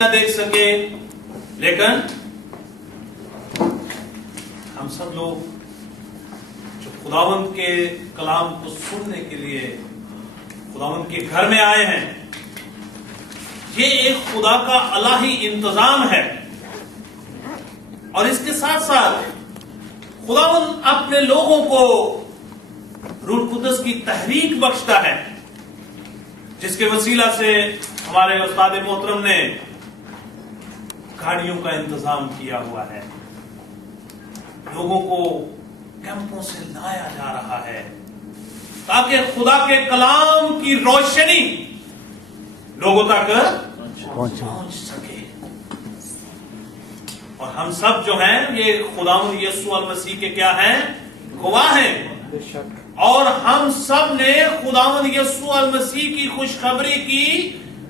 نہ دیکھ سکے، لیکن ہم سب لوگ جو خداوند کے کلام کو سننے کے لیے خداوند کے گھر میں آئے ہیں، یہ ایک خدا کا الہی انتظام ہے، اور اس کے ساتھ ساتھ خداوند اپنے لوگوں کو روح القدس کی تحریک بخشتا ہے، جس کے وسیلہ سے ہمارے استاد محترم نے گاڑیوں کا انتظام کیا ہوا ہے، لوگوں کو کیمپوں سے لایا جا رہا ہے تاکہ خدا کے کلام کی روشنی لوگوں تک پہنچ سکے۔ اور ہم سب جو ہیں یہ خداوند یسوع المسیح کے کیا ہیں؟ گواہ ہیں، اور ہم سب نے خداوند یسوع المسیح کی خوشخبری کی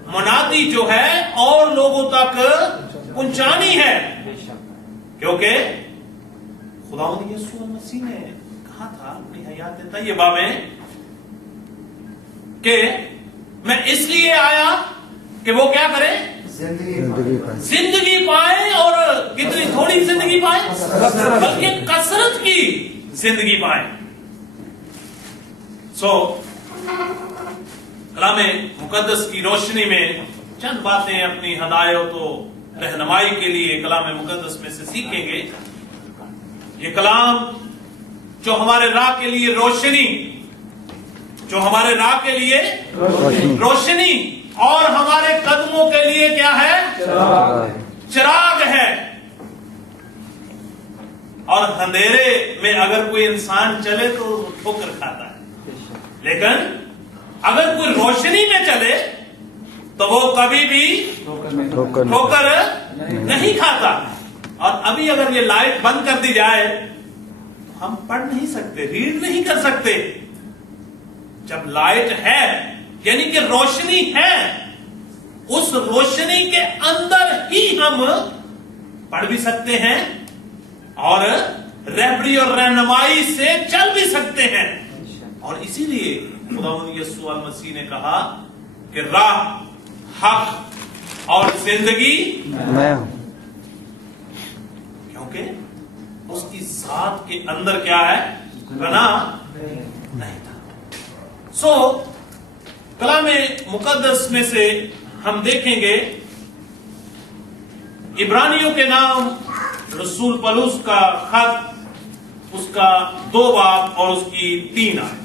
منادی جو ہے اور لوگوں تک پہنچانی ہے، کیونکہ خداوند یسوع المسیح نے کہا تھا اپنی حیات طیبہ میں کہ میں اس لیے آیا کہ وہ کیا کرے؟ زندگی پائے، اور کتنی تھوڑی زندگی پائے بلکہ کثرت کی زندگی پائے۔ کلام مقدس کی روشنی میں چند باتیں اپنی ہدایت و رہنمائی کے لیے کلام مقدس میں سے سیکھیں گے۔ یہ کلام جو ہمارے راہ کے لیے روشنی، جو ہمارے راہ کے لیے روشنی اور ہمارے قدموں کے لیے کیا ہے؟ چراغ ہے۔ اور اندھیرے میں اگر کوئی انسان چلے تو وہ ٹھوکر کھاتا ہے، لیکن اگر کوئی روشنی میں چلے تو وہ کبھی بھی ٹھوکر نہیں کھاتا۔ اور ابھی اگر یہ لائٹ بند کر دی جائے تو ہم پڑھ نہیں سکتے، ریڈ نہیں کر سکتے۔ جب لائٹ ہے یعنی کہ روشنی ہے، اس روشنی کے اندر ہی ہم پڑھ بھی سکتے ہیں اور رہبری اور رہنمائی سے چل بھی سکتے ہیں۔ اور اسی لیے خداوند یسوع المسیح نے کہا کہ راہ، حق اور زندگی میں ہوں، کیونکہ اس کی ذات کے اندر کیا ہے؟ گناہ نہیں تھا۔ کلام مقدس میں سے ہم دیکھیں گے عبرانیوں کے نام رسول پولس کا خط، اس کا 2 باب اور اس کی 3 آیت۔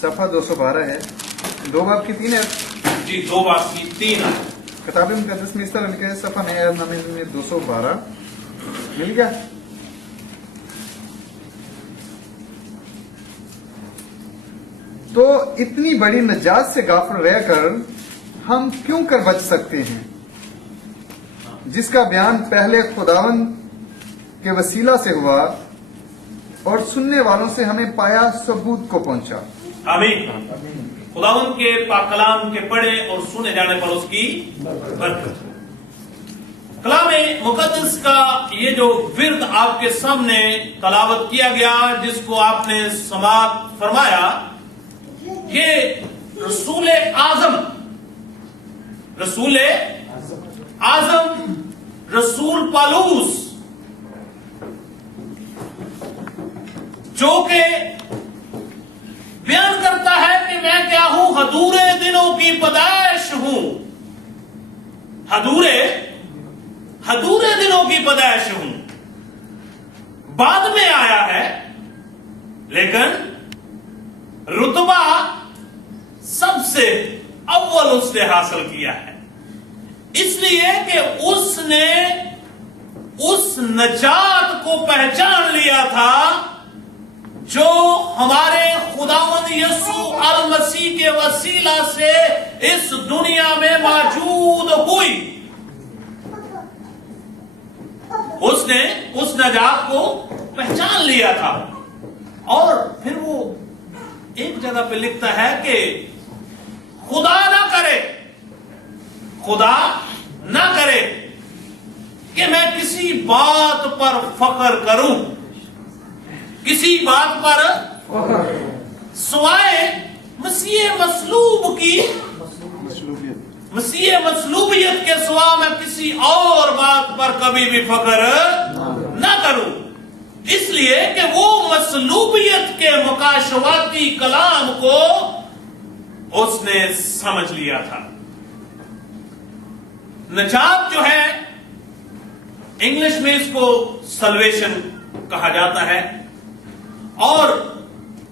صفحہ 212 ہے، 2 باب کی 3 ہے جی، 2 باب کی 3 ہے۔ کتاب مقدس میں اس طرح لکھا ہے، صفحہ نیا نامے میں 212 مل گیا۔ تو اتنی بڑی نجات سے غافل رہ کر ہم کیوں کر بچ سکتے ہیں، جس کا بیان پہلے خداوند کے وسیلہ سے ہوا اور سننے والوں سے ہمیں پایا ثبوت کو پہنچا۔ آمین۔ خداوند کے پاک کلام کے پڑھے اور سنے جانے پر اس کی برکت۔ کلام مقدس کا یہ جو ورد آپ کے سامنے تلاوت کیا گیا، جس کو آپ نے سماعت فرمایا، یہ رسول اعظم رسول پولس، جو کہ بیان کرتا ہے کہ میں کیا ہوں؟ حضور دنوں کی پیدائش ہوں، حضور دنوں کی پیدائش ہوں۔ بعد میں آیا ہے، لیکن رتبہ سب سے اول اس نے حاصل کیا ہے، اس لیے کہ اس نے اس نجات کو پہچان لیا تھا جو ہمارے خداوند یسوع المسیح کے وسیلہ سے اس دنیا میں موجود ہوئی۔ اس نے اس نجات کو پہچان لیا تھا، اور پھر وہ ایک جگہ پہ لکھتا ہے کہ خدا نہ کرے خدا نہ کرے کہ میں کسی بات پر فخر کروں، کسی بات پر سوائے مسیح مصلوب کی، مسیح مصلوبیت کے سوا میں کسی اور بات پر کبھی بھی فخر نہ کروں، اس لیے کہ وہ مصلوبیت کے مکاشواتی کلام کو اس نے سمجھ لیا تھا۔ نجات جو ہے، انگلش میں اس کو سلویشن کہا جاتا ہے، اور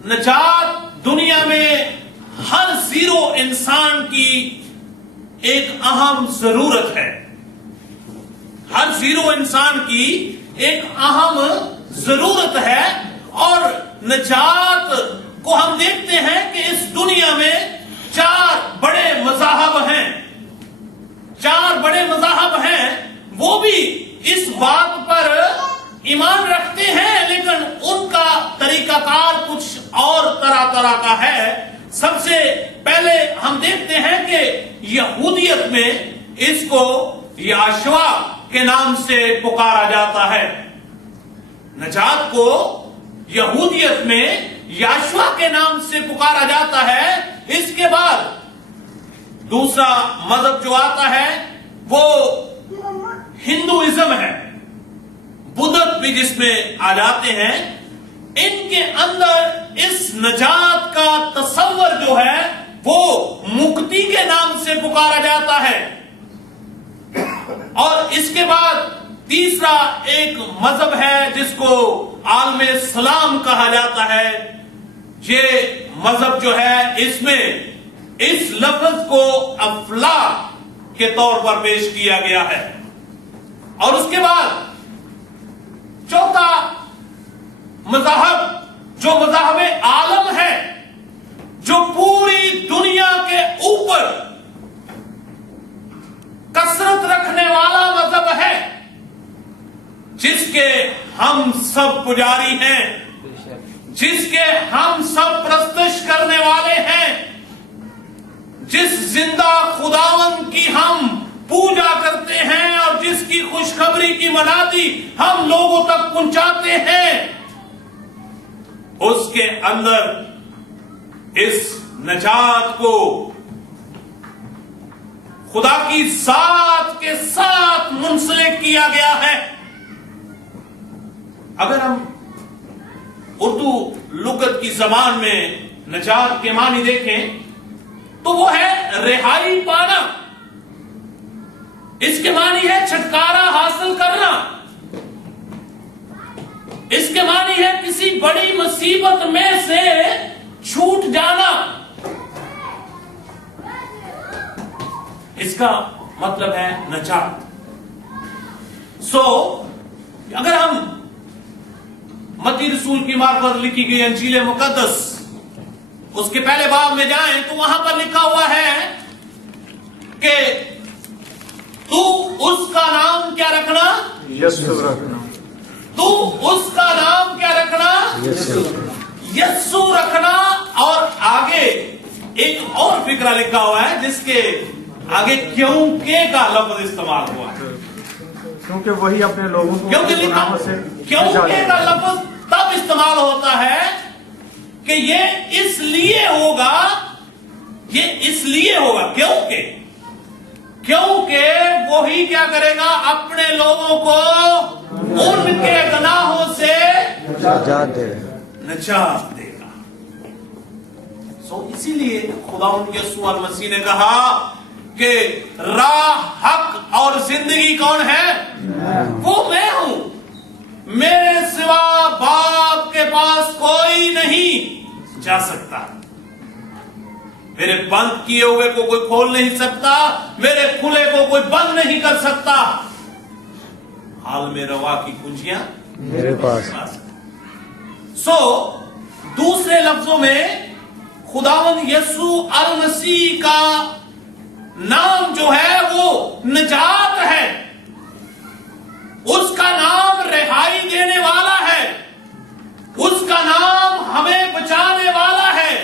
نجات دنیا میں ہر زیرو انسان کی ایک اہم ضرورت ہے، ہر زیرو انسان کی ایک اہم ضرورت ہے۔ اور نجات کو ہم دیکھتے ہیں کہ اس دنیا میں 4 بڑے مذاہب ہیں، 4 بڑے مذاہب ہیں، وہ بھی اس بات پر ایمان رکھتے ہیں، لیکن ان کا طریقہ کار کچھ اور طرح کا ہے۔ سب سے پہلے ہم دیکھتے ہیں کہ یہودیت میں اس کو یاشوا کے نام سے پکارا جاتا ہے، نجات کو یہودیت میں یاشوا کے نام سے پکارا جاتا ہے۔ اس کے بعد دوسرا مذہب جو آتا ہے وہ ہندوازم ہے، بدھت بھی جس میں آ جاتے ہیں۔ ان کے اندر اس نجات کا تصور جو ہے وہ مکتی کے نام سے پکارا جاتا ہے۔ اور اس کے بعد تیسرا ایک مذہب ہے جس کو عالم اسلام کہا جاتا ہے۔ یہ مذہب جو ہے اس میں اس لفظ کو افلاک کے طور پر پیش کیا گیا ہے۔ اور اس کے بعد چوتھا مذہب جو مذہب عالم ہے، جو پوری دنیا کے اوپر کثرت رکھنے والا مذہب ہے، جس کے ہم سب پجاری ہیں، جس کے ہم سب پرستش کرنے والے ہیں، جس زندہ خداوند کی ہم پوجا کرتے ہیں اور جس کی خوشخبری کی منادی ہم لوگوں تک پہنچاتے ہیں، اس کے اندر اس نجات کو خدا کی ذات کے ساتھ منسلک کیا گیا ہے۔ اگر ہم اردو لغت کی زبان میں نجات کے معنی دیکھیں تو وہ ہے رہائی پانا، اس کے معنی ہے چھٹکارا حاصل کرنا، اس کے معنی ہے کسی بڑی مصیبت میں سے چھوٹ جانا۔ اس کا مطلب ہے نجات۔ اگر ہم متی رسول کی معرفت لکھی گئی انجیل مقدس اس کے پہلے باب میں جائیں تو وہاں پر لکھا ہوا ہے کہ تو اس کا نام کیا رکھنا؟ یسوع رکھنا۔ تو اس کا نام کیا رکھنا؟ یسوع رکھنا۔ اور آگے ایک اور فقرہ لکھا ہوا ہے جس کے آگے کیونکہ کا لفظ استعمال ہوا ہے، کیونکہ وہی اپنے لوگوں کو گناہوں سے کیونکہ کا لفظ تب استعمال ہوتا ہے کہ یہ اس لیے ہوگا کیونکہ وہی کیا کرے گا؟ اپنے لوگوں کو ان کے گناہوں سے نجات دے گا۔ اسی لیے خداوند یسوع المسیح نے کہا کہ راہ، حق اور زندگی کون ہے؟ وہ میں ہوں، میرے سوا باپ کے پاس کوئی نہیں جا سکتا، میرے بند کیے ہوئے کو کوئی کھول نہیں سکتا، میرے کھلے کو کوئی بند نہیں کر سکتا، حال میں روا کی کنجیاں میرے پاس۔ دوسرے لفظوں میں خداوند یسوع المسیح کا نام جو ہے وہ نجات ہے، اس کا نام رہائی دینے والا ہے، اس کا نام ہمیں بچانے والا ہے،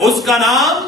اس کا نام